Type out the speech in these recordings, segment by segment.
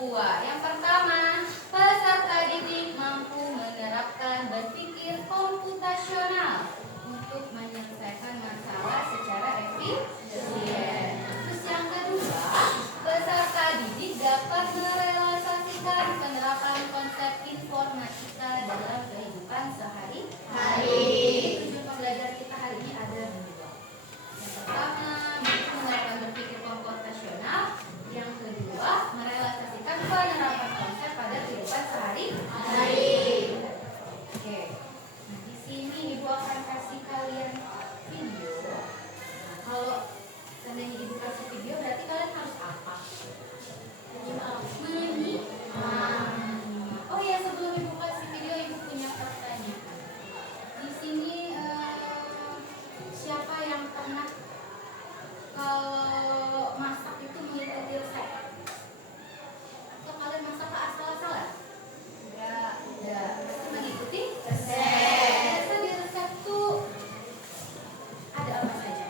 kedua. Yang pertama, peserta didik mampu menerapkan berpikir komputasional untuk menyelesaikan masalah secara efisien. Terus yang kedua, peserta didik dapat merealisasikan penerapan konsep informatika dalam kehidupan sehari-hari. Tujuan pembelajaran kita hari ini ada dua. Yang pertama, menerapkan berpikir komputasional. Yang kedua, merealisasikan penerapan konsep pada kehidupan sehari-hari. Oke. Nah, di sini Ibu akan kasih kalian video. Nah, kalau seandainya Ibu kasih video, berarti kalian harus apa? Menyimak. Oh ya, sebelum Ibu kasih video, Ibu punya pertanyaan. Di sini siapa yang pernah kalau masak itu mengikuti resep? Atau kalian masak asal-asalan? Enggak. Mengikuti resep. Biasa di resep tuh ada apa saja?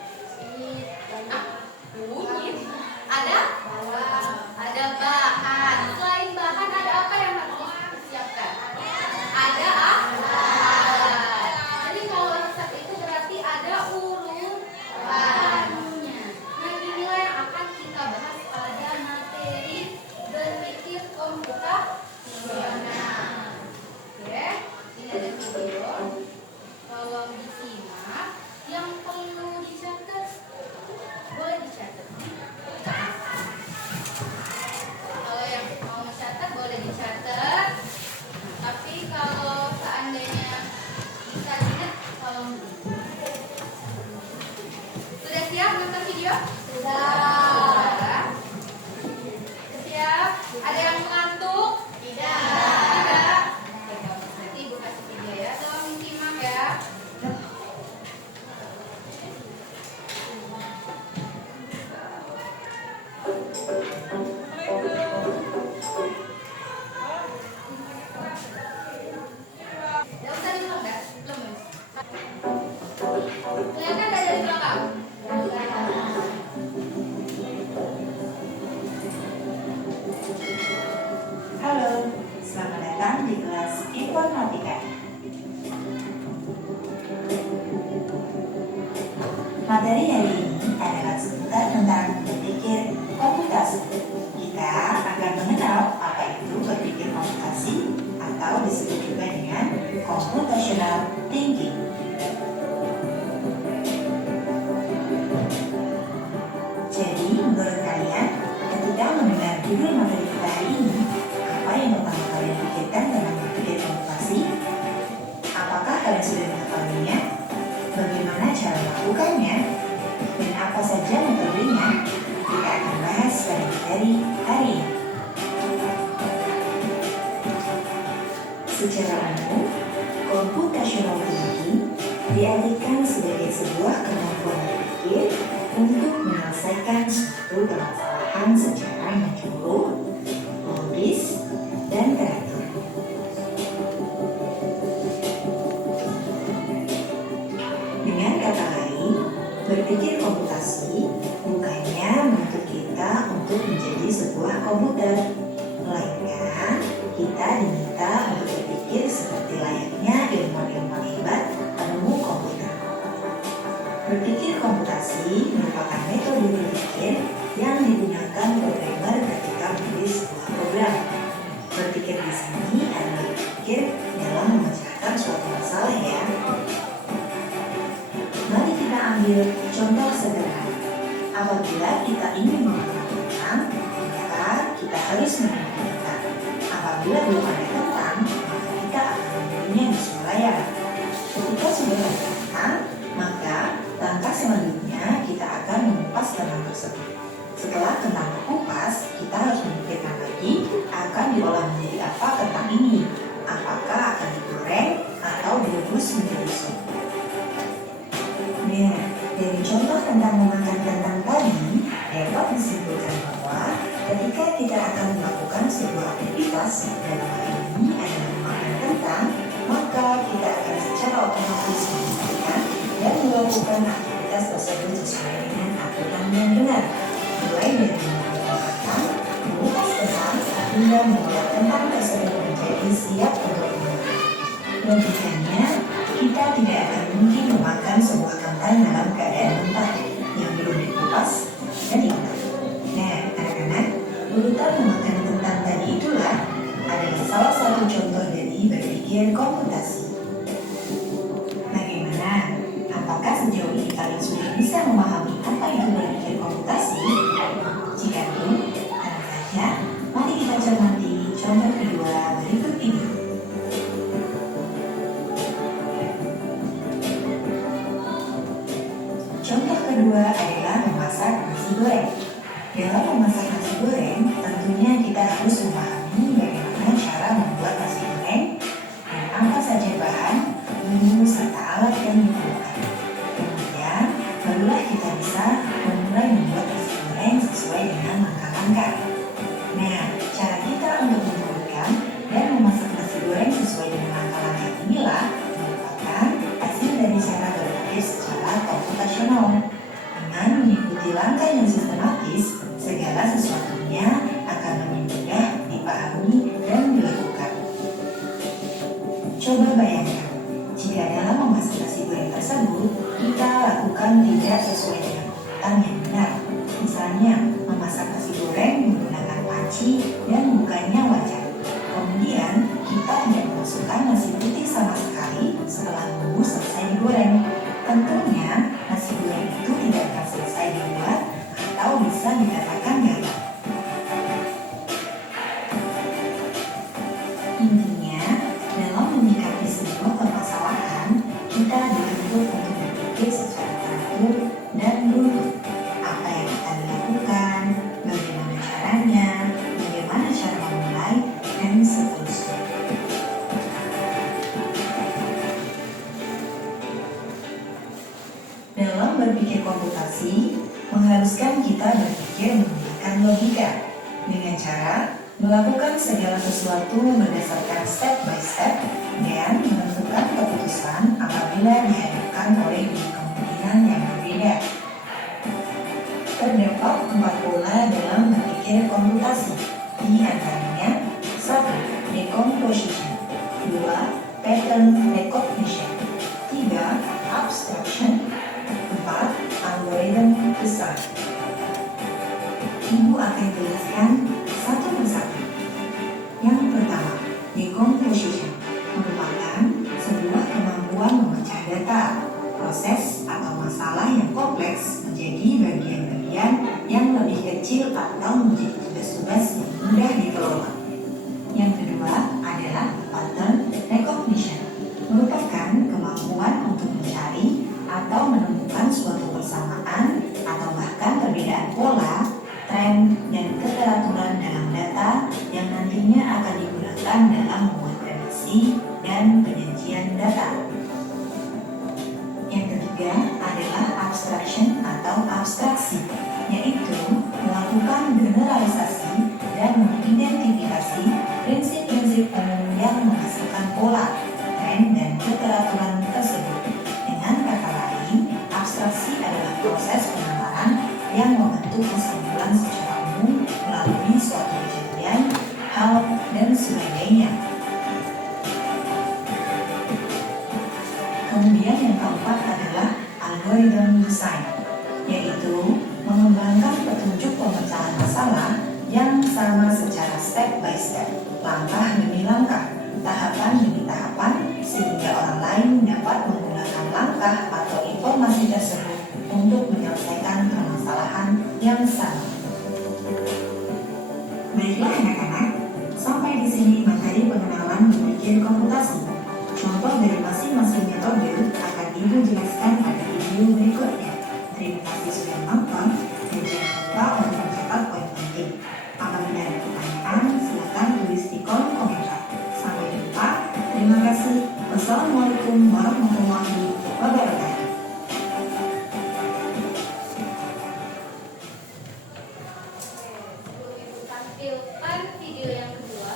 Kunyit. Ada? Ada bahan. Selain bahan ada apa yang harus disiapkan? Ada alat. Jadi kalau resep itu berarti ada urutannya. Nah, inilah yang akan kita bahas pada materi berpikir komputasional. Oke, ini ada video. Tolong disimak. Yang perlu dicatat, boleh dicatat. Kalau yang mau mencatat boleh dicatat. Tapi kalau seandainya bisa ingat, tolong. Sudah siap nonton video? Sudah. Siap? Ada yang mengantuk? Tidak. Oke, nanti Ibu kasih video ya. Tolong disimak ya. Tidak usah diulang, enggak? Belum. Kelihatan nggak dari belakang? Halo, selamat datang di kelas Informatika. Materi hari ini adalah seputar tentang berpikir komputasi. Kita akan mengenal apa itu berpikir komputasi atau disebut juga dengan computational thinking. Jadi, menurut kalian, ketika mendengar judul materi kita hari ini, apa yang pertama kalian pikirkan dalam berpikir komputasi? Apakah kalian sudah mengetahuinya? Bagaimana cara melakukannya? Dan apa saja metodenya? Kita akan bahas pada materi hari ini. Secara umum, computational thinking diartikan sebagai sebuah kemampuan berpikir untuk menyelesaikan suatu permasalahan secara menyeluruh, logis, dan teratur. Dengan kata lain, berpikir komputasi bukannya menuntut kita untuk menjadi sebuah komputer, melainkan kita diminta untuk berpikir seperti layaknya ilmuwan-ilmuwan hebat penemu komputer. Berpikir komputasi merupakan metode berpikir yang digunakan programmer ketika menulis sebuah program. Berpikir di sini adalah berpikir dalam memecahkan suatu masalah ya. Mari kita ambil contoh sederhana. Apabila kita ingin membuat kentang, maka kita harus memiliki kentang. Apabila belum ada kentang, maka kita akan membelinya di swalayan. Ketika sudah ada kentang, maka langkah selanjutnya kita akan mengupas kentang tersebut. Setelah kentang terkupas, kita harus memikirkan lagi akan diolah menjadi apa kentang ini. Apakah akan digoreng atau direbus menjadi sup. Nah, dari contoh tentang memakan kentang tadi, dapat disimpulkan bahwa ketika kita akan melakukan sebuah aktivitas, dalam hal ini adalah memakan kentang, maka kita akan secara otomatis menyelesaikan dan melakukan aktivitas tersebut sesuai dengan aturan yang benar. Mulai dari memakan kentang, mengupas kentang, sudah membuat tempat tersebut menjadi siap untuk digunakan. Logikanya, kita tidak akan mungkin memakan sebuah kentang dalam keadaan mentah yang belum dikupas dan dimakan. Nah, anak-anak, urutan memakan kentang tadi itulah adalah salah satu contoh dari berpikir komputasi. Bagaimana? Apakah sejauh ini kalian sudah bisa memahami apa itu berpikir komputasi? Jika belum, tenang saja, mari kita cermati contoh kedua berikut ini. Contoh kedua adalah memasak nasi goreng. Dalam memasak nasi goreng, tentunya kita harus memahami bagaimana cara membuat nasi goreng dan apa saja bahan, bumbu, serta alat yang diperlukan. Kemudian, barulah kita bisa memulai membuat nasi goreng sesuai dengan langkah-langkah. Nah, cara kita untuk membuatkan dan memasak nasi goreng sesuai dengan langkah-langkah inilah merupakan hasil dari cara berpikir secara komputasional. Dengan mengikuti langkah yang sistematis, segala sesuatunya akan lebih mudah dipahami dan dilakukan. Coba bayangkan, jika dalam memasak nasi goreng tersebut, kita lakukan tidak sesuai dengan urutan yang benar. Misalnya, memasak nasi goreng menggunakan panci dan bukanya wajan. Kemudian, kita tidak memasukkan nasi putih sama sekali setelah bumbu selesai digoreng. Tentunya, nasi goreng itu tidak akan selesai dibuat atau bisa dikatakan gagal. Intinya, dalam menyikapi sebuah permasalahan, kita dituntut untuk berpikir secara teratur dan runtuh. Apa yang akan dilakukan, bagaimana caranya, bagaimana cara memulai, dan seterusnya. Dalam berpikir komputasi, mengharuskan kita berpikir menggunakan logika dengan cara melakukan segala sesuatu berdasarkan step by step dan menentukan keputusan apabila dihadapkan oleh dua kemungkinan yang berbeda. Terdapat 4 pola dalam berpikir komputasi, di antaranya 1. Decomposition, 2. Pattern recognition, 3. Abstraction, 4. Algorithm design. Ibu akan jelaskan satu persatu. Yang pertama, decomposition merupakan sebuah kemampuan memecah data, proses atau masalah yang kompleks menjadi bagian-bagian yang lebih kecil atau menjadi tugas-tugas yang mudah dikelola. Yang kedua adalah pattern recognition, merupakan kemampuan untuk mencari atau menemukan suatu persamaan atau bahkan perbedaan pola, tren, dan keteraturan dalam data yang nantinya akan digunakan dalam membuat prediksi dan penyajian data. Yang ketiga adalah abstraction atau abstraksi, yaitu melakukan generalisasi dan mengidentifikasi prinsip-prinsip umum yang menghasilkan pola, tren, dan keteraturan tersebut. Dengan kata lain, abstraksi adalah proses penalaran yang membentuk kesimpulan secara umum melalui suatu kejadian, hal, dan sebagainya. Kemudian yang keempat adalah algorithm design, yaitu mengembangkan petunjuk pemecahan masalah yang sama secara step by step, langkah demi langkah, tahapan demi tahapan, sehingga orang lain dapat menggunakan langkah atau informasi tersebut untuk menyelesaikan permasalahan yang sama. Baiklah anak-anak, sampai di sini materi pengenalan berpikir komputasi. Contoh dari masing-masing metode akan Ibu jelaskan pada video berikutnya. Terima kasih sudah menonton dan jangan lupa untuk mencatat poin penting. Apabila ada pertanyaan, silakan tulis di kolom komentar. Sampai jumpa. Terima kasih. Wassalamualaikum warahmatullahi wabarakatuh. Tampilkan video yang kedua.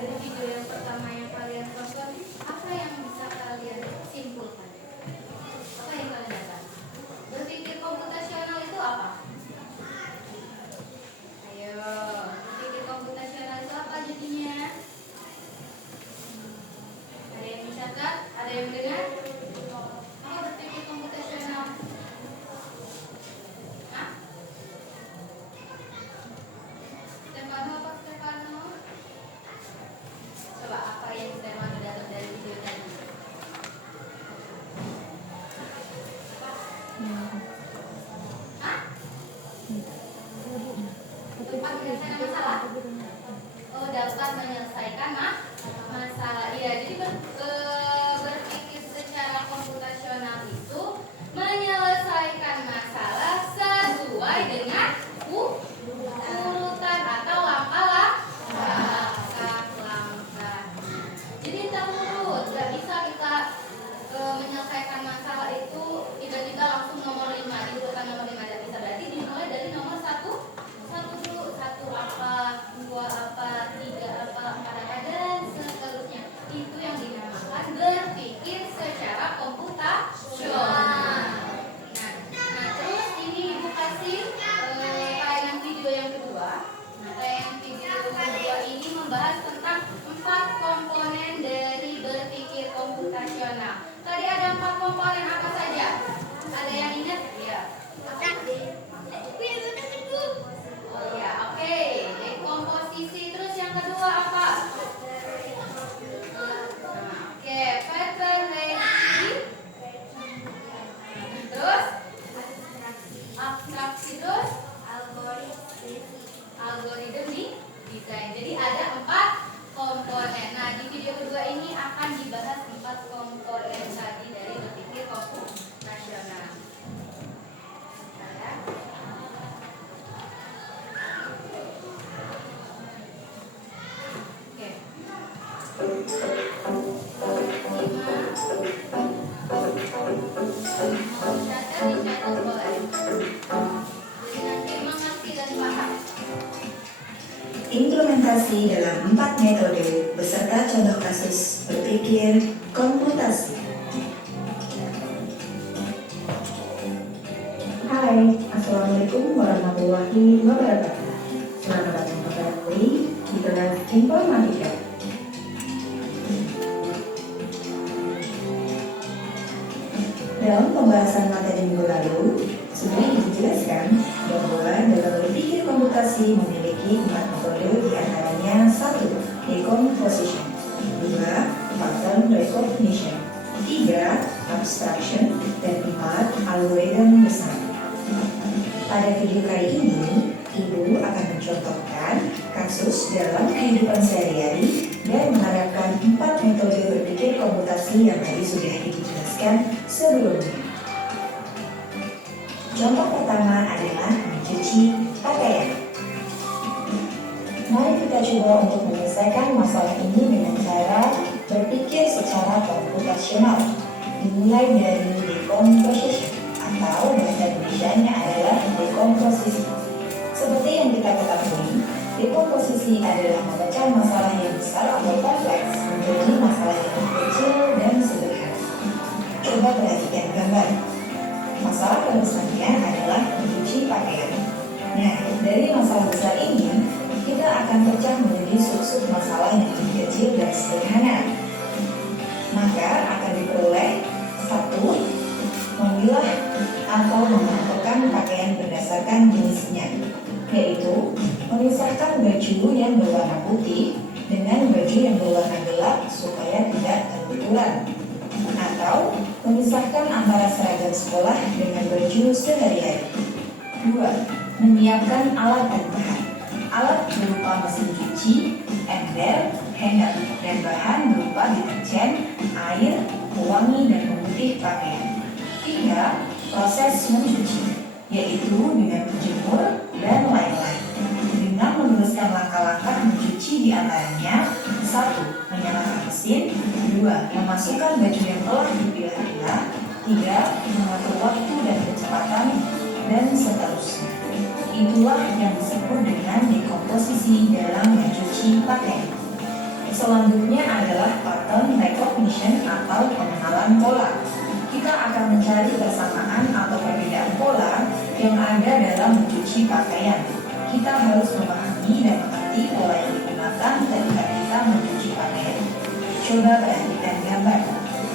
Dari video yang pertama yang kalian tonton, apa yang bisa kalian simpulkan? Apa yang kalian dapat? Berpikir komputasional itu apa? Ayo, berpikir komputasional itu apa? dapat menyelesaikan masalah. Ya, jadi berpikir secara komputasional itu menyelesaikan masalah sesuai dengan urutan atau langkah-langkah. Jadi terurut, nggak bisa kita menyelesaikan masalah itu tiba-tiba langsung nomor 5 di urutan nomor 5, tidak bisa. Berarti dimulai dari nomor 1 dulu, 1 apa, 2 apa, 3 apa, 4 apa, dan seterusnya. Itu yang dinamakan berpikir secara komputasional. Nah, terus ini Ibu kasih tayangan video yang kedua. Nah, tayangan video kedua ini membahas tentang 4 komponen dari berpikir komputasional. Tadi ada 4 komponen, apa saja? Ada yang ingat? Ya. Oh ya, oke. Dekomposisi. Terus yang kedua apa? Oke, preferensi. Terus abstraksi, terus algoritma desain. Jadi ada 4 komponen. Nah, di video kedua ini akan dibahas 4 komponen tadi dari berpikir komputasional. Ya. Implementasi dalam 4 metode beserta contoh kasus berpikir komputasi. Hai, Assalamualaikum warahmatullahi wabarakatuh. Selamat datang kembali di kelas informatika. Dalam pembahasan materi minggu lalu, sudah dijelaskan bahwa dalam berpikir komputasi memiliki 4 metode, diantaranya 1. Decomposition, 2. Pattern recognition, 3. Abstraction, dan 4. Algorithm design. Pada video kali ini, Ibu akan mencontohkan kasus dalam kehidupan sehari-hari dan menerapkan 4 metode berpikir komputasi yang tadi sudah dijelaskan sebelumnya. Contoh pertama adalah mencuci pakaian. Mari kita coba untuk menyelesaikan masalah ini dengan cara berpikir secara komputasional. Dimulai dari decomposition atau bahasa Indonesianya adalah dekomposisi. Seperti yang kita ketahui, dekomposisi adalah memecah masalah yang besar atau kompleks menjadi masalah yang kecil dan sederhana. Coba perhatikan gambar. Masalah terbesarnya adalah mencuci pakaian. Nah, dari masalah besar ini, kita akan pecah menjadi sub-sub masalah yang lebih kecil dan sederhana. Maka akan diperoleh 1. Memilah atau menentukan pakaian berdasarkan jenisnya, yaitu memisahkan baju yang berwarna putih dengan baju yang berwarna gelap supaya tidak terbenturan, atau memisahkan antara seragam sekolah dengan baju sehari-hari. 2. Menyiapkan alat dan bahan. Alat berupa mesin cuci, ember, hanger, dan bahan berupa deterjen, air, pewangi, dan pemutih pakaian. 3. Proses mencuci, yaitu dengan menjemur dan lain-lain. Dengan meneruskan langkah-langkah mencuci diantaranya: 1. Menyalakan mesin, 2. Memasukkan baju yang telah dipilah-pilah, 3. Mengatur waktu dan kecepatan, dan seterusnya. Itulah yang disebut dengan dekomposisi dalam mencuci pakaian. Selanjutnya adalah pattern recognition atau pengenalan pola. Kita akan mencari persamaan atau perbedaan pola yang ada dalam mencuci pakaian. Kita harus memahami dan mengerti pola yang digunakan ketika kita mencuci pakaian. Coba perhatikan gambar.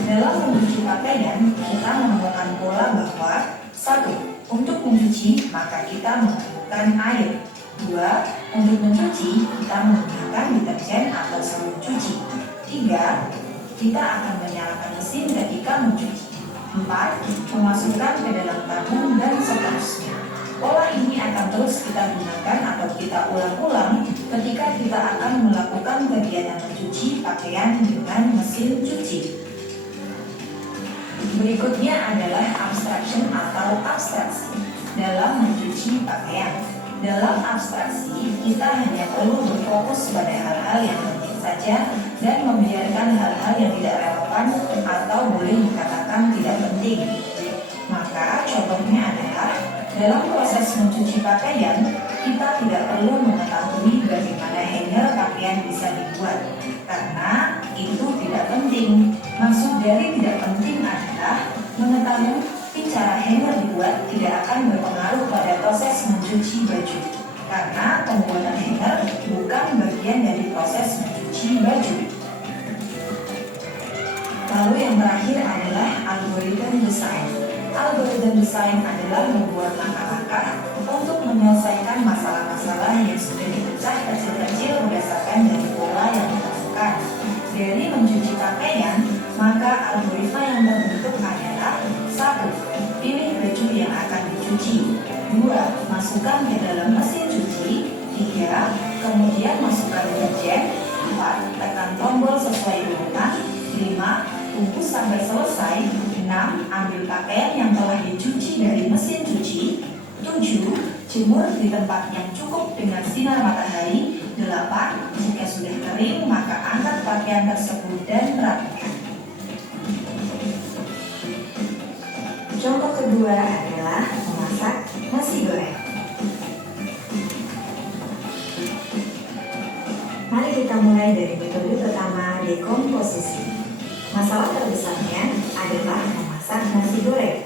Dalam mencuci pakaian, kita menemukan pola bahwa 1. Untuk mencuci, maka kita memerlukan air. 2. Untuk mencuci, kita menggunakan deterjen atau sabun cuci. 3. Kita akan menyalakan mesin ketika mencuci. 4. Memasukkan ke dalam tabung dan seterusnya. Pola ini akan terus kita gunakan atau kita ulang-ulang ketika kita akan melakukan kegiatan mencuci pakaian dengan mesin cuci. Berikutnya adalah abstraction atau abstraksi dalam mencuci pakaian. Dalam abstraksi, kita hanya perlu berfokus pada hal-hal yang penting saja dan membiarkan hal-hal yang tidak relevan atau boleh dikatakan tidak penting. Maka contohnya adalah dalam proses mencuci pakaian, kita tidak perlu mengetahui bagaimana hanger pakaian bisa dibuat karena itu tidak penting. Maksud dari tidak penting adalah mengetahui cara hanger dibuat tidak akan berpengaruh pada proses mencuci baju karena pembuatan hanger bukan bagian dari proses mencuci baju. Lalu yang terakhir adalah algoritma desain. Algoritma desain adalah membuat langkah-langkah untuk menyelesaikan masalah-masalah yang sudah dipecah kecil-kecil berdasarkan dari pola yang ditemukan. Dari mencuci pakaian, maka algoritma yang terbentuk adalah 1. Pilih baju yang akan dicuci. 2. Masukkan ke dalam mesin cuci. 3. Kemudian masukkan deterjen. 4. Tekan tombol sesuai urutan. 5. Tunggu sampai selesai. 6. Ambil pakaian yang telah dicuci dari mesin cuci. 7. Jemur di tempat yang cukup dengan sinar matahari. 8. Jika sudah kering, maka angkat pakaian tersebut dan rapikan. Contoh kedua adalah memasak nasi goreng. Mari kita mulai dari metode pertama, dekomposisi. Masalah terbesarnya adalah memasak nasi goreng.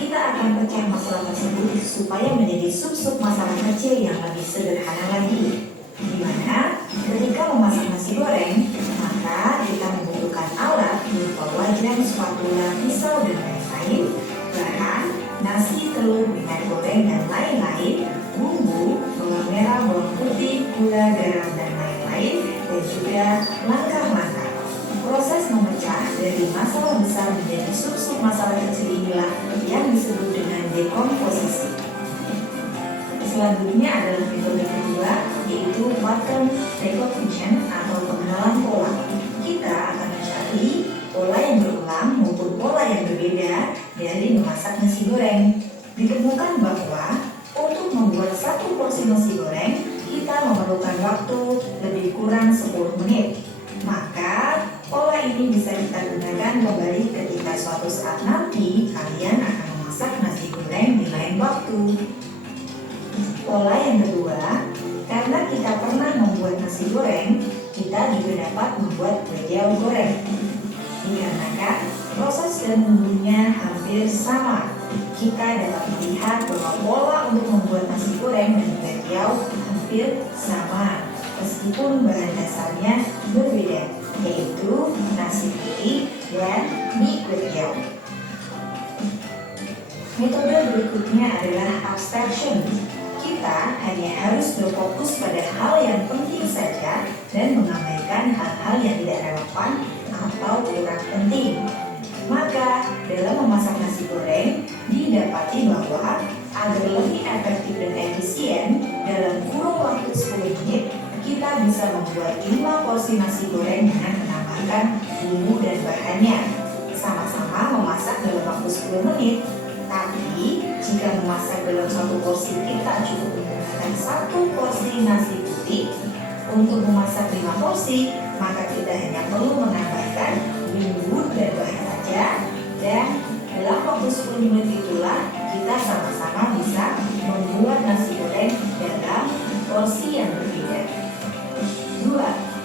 Kita akan pecah masalah tersebut supaya menjadi sub-sub masalah kecil yang lebih sederhana lagi. Di mana ketika memasak nasi goreng, maka kita membutuhkan alat berupa wajan, spatula, pisau, dan lain-lain, bahan, nasi, telur, minyak goreng, dan lain-lain, bumbu, bawang merah, bawang putih, gula, garam, dan lain-lain, dan juga langkah-langkah. Proses memecah dari masalah besar menjadi sub-sub masalah kecil inilah yang disebut dengan dekomposisi. Selanjutnya adalah metode kedua, yaitu pattern recognition atau pengenalan pola. Kita akan mencari pola yang berulang maupun pola yang berbeda dari memasak nasi goreng. Ditemukan bahwa untuk membuat satu porsi nasi goreng, kita memerlukan waktu lebih kurang 10 menit. Maka pola ini bisa kita gunakan kembali ketika suatu saat nanti kalian akan memasak nasi goreng di lain waktu. Pola yang kedua, karena kita pernah membuat nasi goreng, kita juga dapat membuat kue tiaw goreng. Dikarenakan proses dan bumbunya hampir sama, kita dapat melihat bahwa pola untuk membuat nasi goreng dan kue tiaw hampir sama, meskipun bahan dasarnya berbeda, yaitu nasi putih dan mie kue tiaw. Metode berikutnya adalah abstraction. Kita hanya harus berfokus pada hal yang penting saja dan mengabaikan hal-hal yang tidak relevan atau kurang penting. Maka dalam memasak nasi goreng didapati bahwa agar lebih efektif dan efisien dalam kurun waktu 10 menit kita bisa membuat 5 porsi nasi goreng dengan menambahkan bumbu dan bahannya. Sama-sama memasak dalam waktu 10 menit. Tapi jika memasak dalam satu porsi kita cukup menggunakan 1 porsi nasi putih. Untuk memasak 5 porsi, maka kita hanya perlu menambahkan bumbu dan bahan saja. Dan dalam waktu 10 menit itulah kita sama-sama bisa membuat nasi goreng dalam porsi yang berbeda. 2.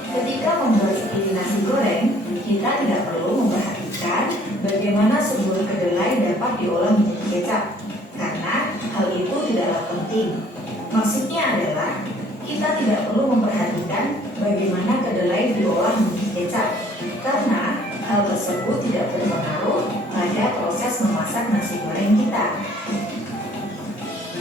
Ketika membuat seperti nasi goreng, kita tidak perlu memperhatikan bagaimana sebuah kedelai dapat diolah menjadi kecap, karena hal itu tidaklah penting. Maksudnya adalah kita tidak perlu memperhatikan bagaimana kedelai diolah menjadi kecap, karena hal tersebut tidak berpengaruh pada proses memasak nasi goreng kita.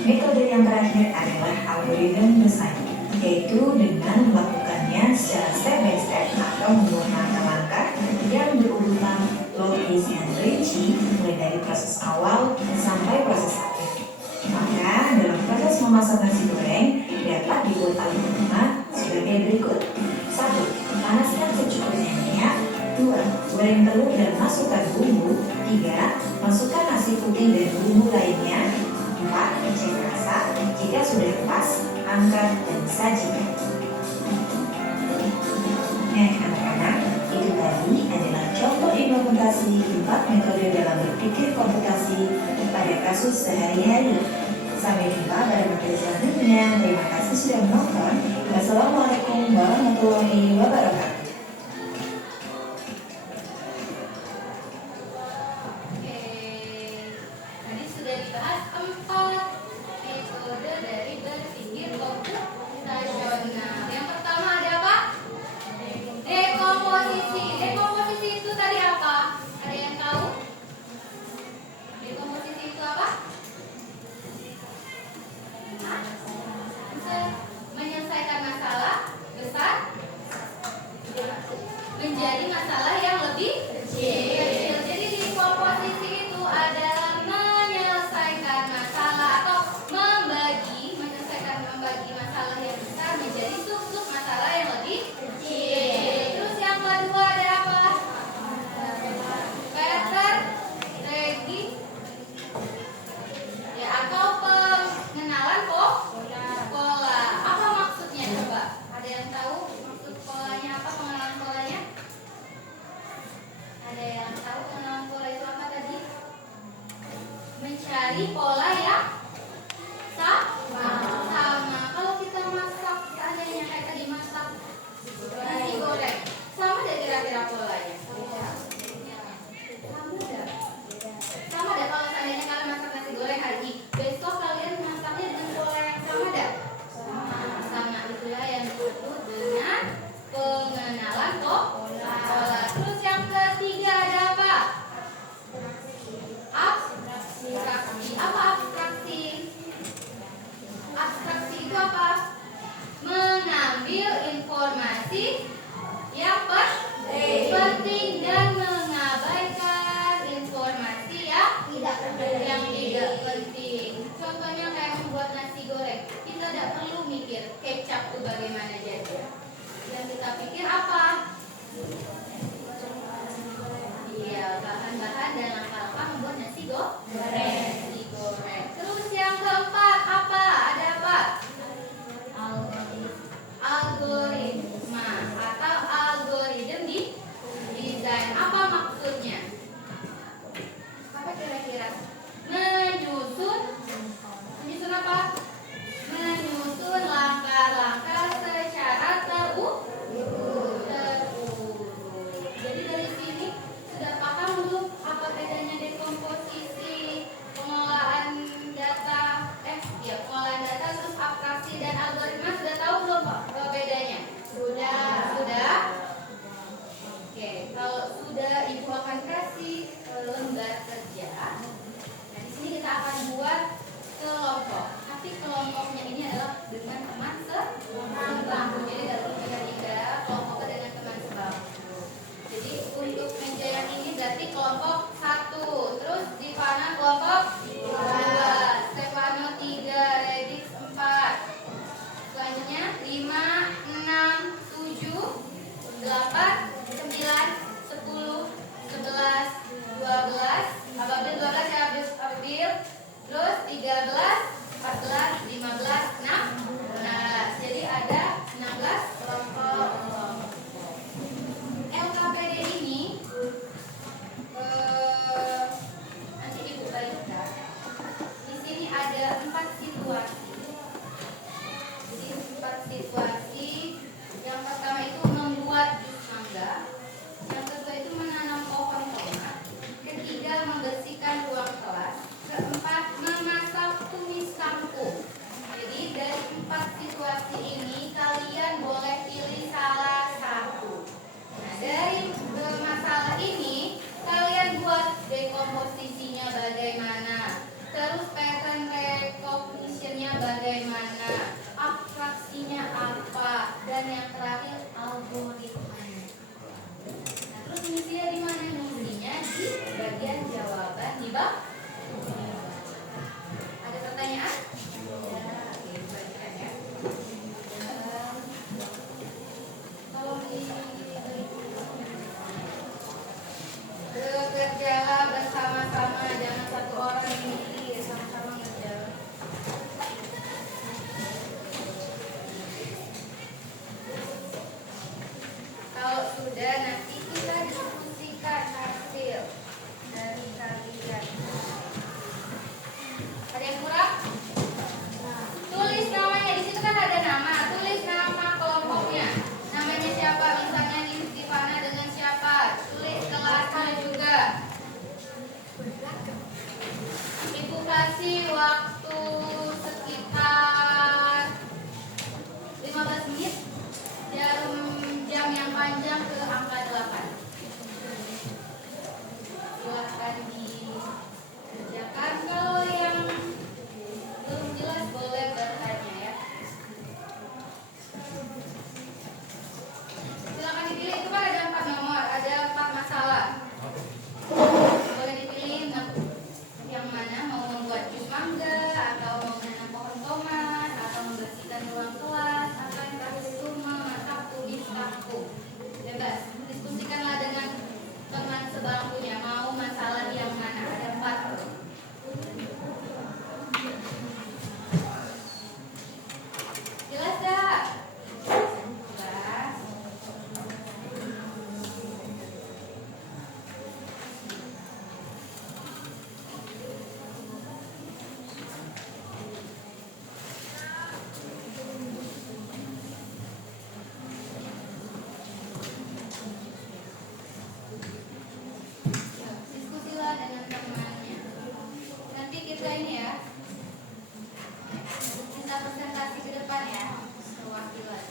Metode yang terakhir adalah algoritma desain, yaitu dengan melakukannya secara step by step atau membuat langkah-langkah yang berurutan logis dan rinci mulai dari proses awal sampai proses akhir. Maka dalam proses memasak nasi goreng dapat dibuat algoritma sudah goreng telur dan masukkan bumbu. 3. Masukkan nasi putih dan bumbu lainnya. 4. Cek rasa. Jika sudah pas, angkat dan sajikan. Nah, anak-anak, itu tadi adalah contoh implementasi 4 metode dalam berpikir komputasi pada kasus sehari-hari. Sampai jumpa pada materi selanjutnya. Terima kasih sudah menonton. Wassalamualaikum warahmatullahi wabarakatuh. Oke, tadi sudah dibahas 4 metode dari berpikir komputasional. Yang pertama ada apa? Dekomposisi. Dekomposisi itu tadi apa? Ada yang tahu? Dekomposisi itu apa? Menyelesaikan masalah besar menjadi masalah yang lebih kecil. Jadi dekomposisi itu adalah menyelesaikan masalah atau membagi masalah yang besar menjadi sub-sub masalah yang lebih kecil. Terus yang kedua ada apa? Strategi ya atau pengenalan pola. Apa maksudnya coba? Ada yang tahu maksud polanya apa? Pengenalan polanya? Ada yang tahu pengenalan pola itu apa tadi? Mencari pola yang sama. Kalau kita masak, seandainya kayak tadi masak nasi goreng, sama deh kira-kira polanya. Sama deh kalau seandainya kalian masak nasi goreng hari ini, besok kalian masaknya dengan pola yang sama deh. Sama itulah yang disebut dengan pengenalan pola. Terus yang ketiga ada apa? Abstraksi. Apa abstraksi? Abstraksi itu apa? Mengambil informasi yang penting dan mengabaikan informasi yang tidak penting. Contohnya kayak membuat nasi goreng, kita tidak perlu mikir kecap itu bagaimana jadi. Yang kita pikir apa? Iya, bahan-bahan dan langkah-langkah membuat nasi goreng. Terus yang keempat apa? Ada apa? Algoritma atau algoritma di desain. Apa maksudnya? Apa kira-kira? Menyusun apa? Menyusun langkah-langkah secara terurut. Jadi dari sini sudah paham belum apa bedanya dekomposisi, pengolahan data, pengolahan data, terus abstraksi dan algoritma, sudah tahu belum Pak bedanya? Sudah. Oke, kalau sudah Ibu akan kasih lembar kerja. Nah, di sini kita akan buat kelompok. Tapi kelompoknya ini adalah dengan teman sebangku. Jadi dari tiga kelompok dengan teman sebangku. Jadi untuk meja yang ini berarti kelompok 1. Terus Divana kelompok 2, Stefano 3, Redix 4. Selanjutnya 5, 6, 7, 8, 9, 10, 11, 12. Ababil 12 ya Ababil. Terus 13, 14, 15, 16. Jadi ada 16 kelompok. LKPD ini nanti Ibu balikkan. Di sini ada 4 situasi. Jadi 4 situasi. Yang pertama itu membuat nanti kita diskusikan hasil dari kalian. Ada yang kurang? Tulis namanya. Di situ kan ada nama. Tulis nama kelompoknya. Namanya siapa? Misalnya Ivana dengan siapa? Tulis kelasnya juga. Ibu kasih waktu sekitar 15 menit. Jam yang panjang ke angka 8. Silahkan dikerjakan. Kalau yang belum jelas boleh bertanya ya. Silakan dipilih. Itu kan ada 4 nomor, ada 4 masalah. Boleh dipilih yang mana, mau membuat jus mangga, atau mau menanam pohon tomat, atau membersihkan ruang kelas, atau yang terakhir itu memasak tumis tahu. Bebas. Diskusikanlah dengan teman sebangkunya. Mau masalah yang mana? Ada 4. Jelas gak? Jelas. Diskusilah dengan temannya. Nanti kita ini ya, kita presentasi ke depan ya, perwakilan.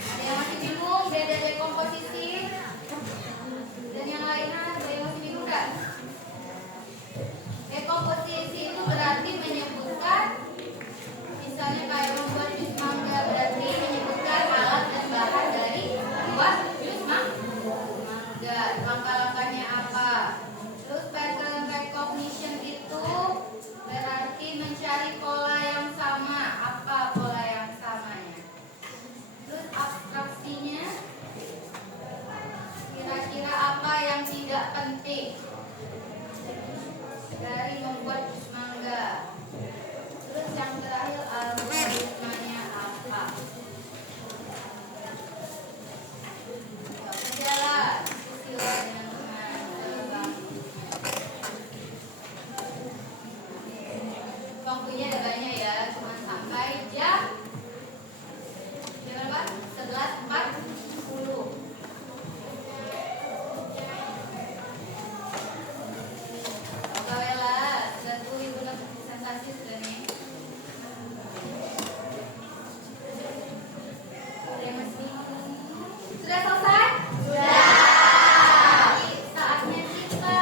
Ada yang masih bingung beda dekomposisi dan yang lainnya? Ada yang masih bingung kan? Dekomposisi itu berarti menyebutkan, misalnya kayak membuat jus mangga, berarti menyebutkan alat dan bahan dari membuat jus mangga. Langkah-langkahnya apa? Terus pattern recognition itu berarti mencari pola yang sama. Apa pola yang samanya? Terus abstraksinya, kira-kira apa yang tidak penting dari membuat jus mangga? Terus yang terakhir, algoritmanya apa? Jalan, diskusilah dengan teman sebangku. Bangkunya ada banyak ya, cuma sampai jam berapa? 11.40. Pegawailah, sudah tuh ibu udah presentasi sudah nih. Ada yang masih bingung? Sudah selesai? Sudah. Jadi saatnya kita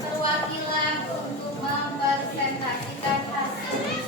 perwakilan untuk mempresentasikan hasil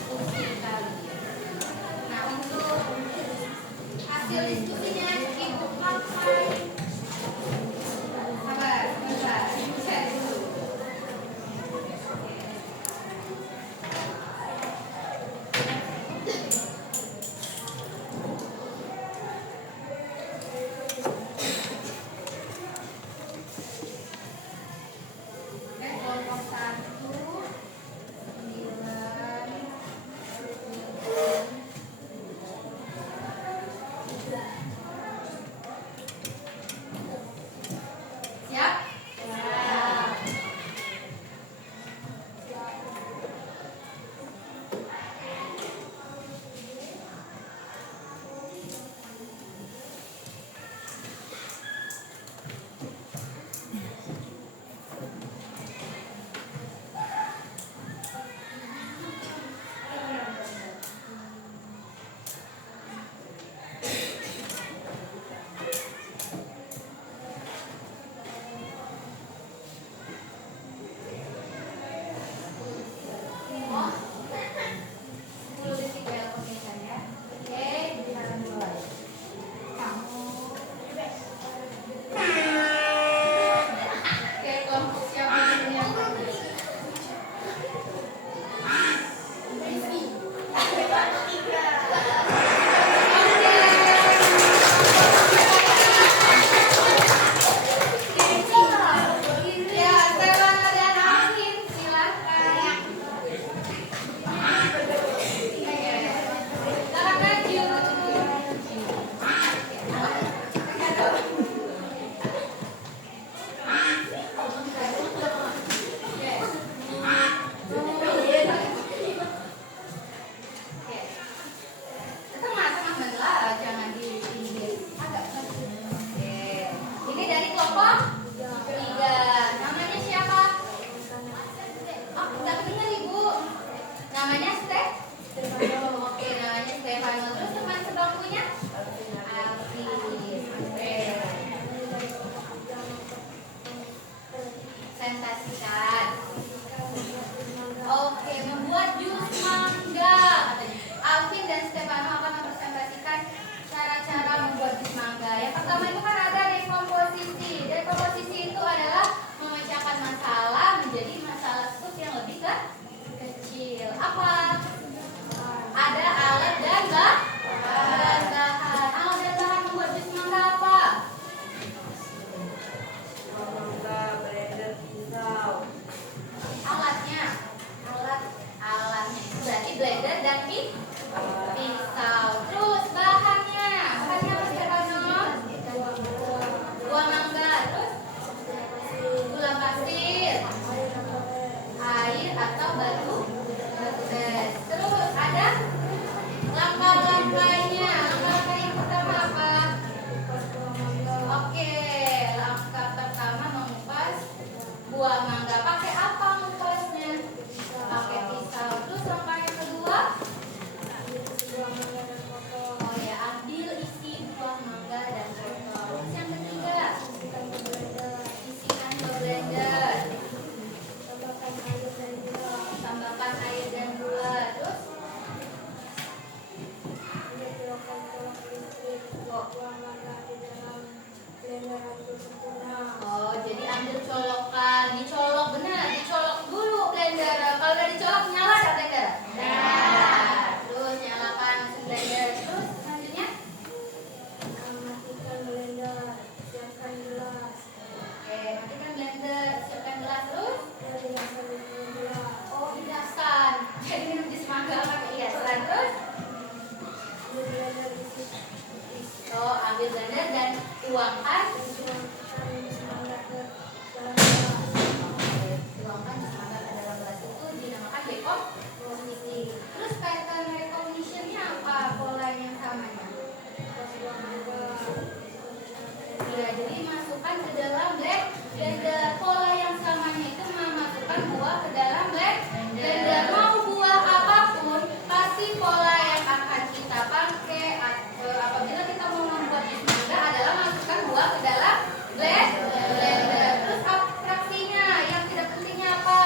pisau. Terus bahannya apa Stefano? Buah mangga. Terus gula pasir, air atau batu es. Terus ada langkah-langkahnya. Langkah yang pertama apa? Oke, langkah pertama mengupas buah mangga. Pakai apa ngupasnya? Pakai pisau. Terus langkah yang kedua? Oh ya, ambil isi buah mangga dan potong. Terus yang ketiga? Isikan ke blender. Tambahkan air dan gula. Terus oh, jadi ambil colokan, dicolok benar, dicolok dulu blender. Kalau udah dicolok nyala ada blender. Nah, terus nyalakan mesin blender. Terus selanjutnya, Matikan blender, siapkan gelas. oke, matikan blender, siapkan gelas. Terus Dari dasar gelas. oh, hiasan. Jadi minum jus mangga pakai hiasan. Terus Di blender isi oh, ambil blender dan tuangkan. tuangkan semangka ke dalam gelas. Tuangkan jus mangga ke dalam gelas. Itu dinamakan dekomposisi. Terus pattern recognition-nya apa? Polanya samanya? Pas buah mangga. Ya, jadi masukkan ke dalam blender. Pola yang samanya itu memasukkan buah ke dalam blender. Mau buah apapun, pasti pola yang akan kita pakai apabila kita mau membuat jus mangga adalah masukkan buah ke dalam blender. Terus fraksinya yang tidak pentingnya apa?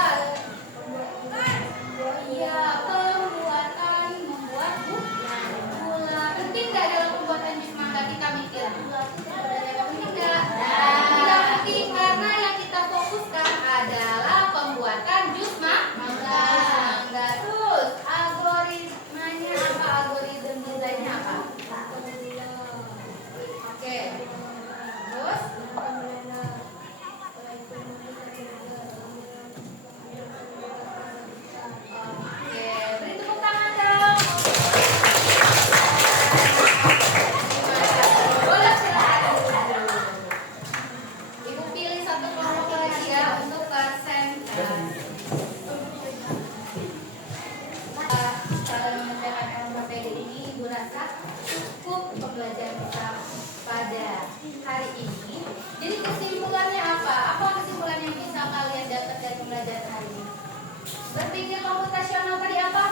Iya, pembuatan membuat gula. Penting nggak dalam pembuatan jus mangga? Kita mikir gula itu sebenarnya penting nggak? Tidak penting karena yang kita fokuskan adalah pembuatan jus mangga. Terus algoritmanya apa? Algoritma desainnya apa? Oke. Terus oke, beri tepuk tangan dong. Boleh silakan. Ibu pilih satu kelompok lagi ya untuk persentas. Kalau mengerjakan LKPD ini, Ibu rasa cukup pembelajaran kita pada hari ini. Jadi kesimpulannya apa? Apa kesimpulan yang bisa kalian dapat dari pembelajaran hari ini? Berpikir komputasional tadi apa?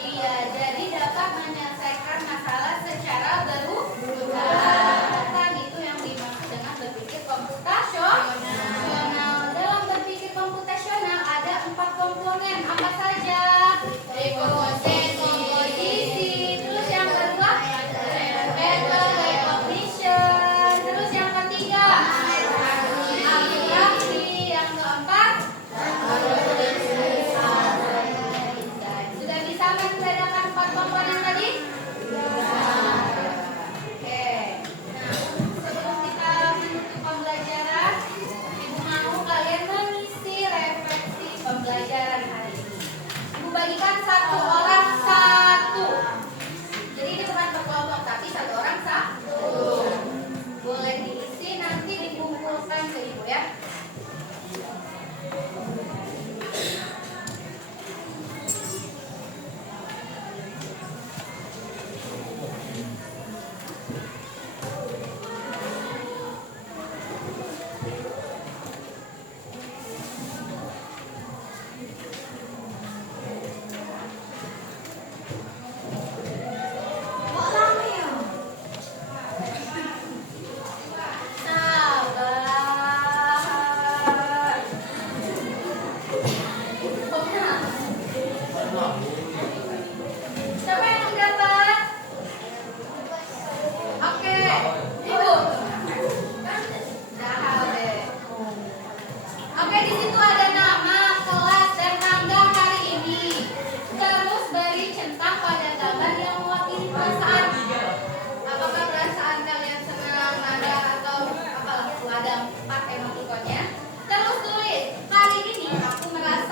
Iya, jadi dapat menyelesaikan masalah secara berurutan. Itu yang dimaksud dengan berpikir komputasional. Dalam berpikir komputasional ada 4 komponen. Apa saja? Dekomposisi. Terus yang kedua, pattern recognition. Terus yang ketiga, abstraksi. Yang keempat, sudah bisa membedakan 4 komponen tadi? Oke. Nah, sebelum kita menutup pembelajaran, Ibu mau kalian mengisi refleksi pembelajaran hari ini. Ibu bagikan satu orang satu. Jadi ini bukan berkelompok, tapi satu orang satu. Boleh diisi, nanti dikumpulkan ke Ibu ya. Sabar. Siapa yang dapat? Oke, Ibu. Dah deh. Oke, di situ ada nama, kelas, dan tanggal hari ini. Terus beri centang pada gambar yang mewakili perasaan. Apakah perasaan kalian senang, marah, atau apalah? Ada 4 emotikonya. Terus tulis, kali ini aku merasa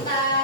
Tepuk tangan.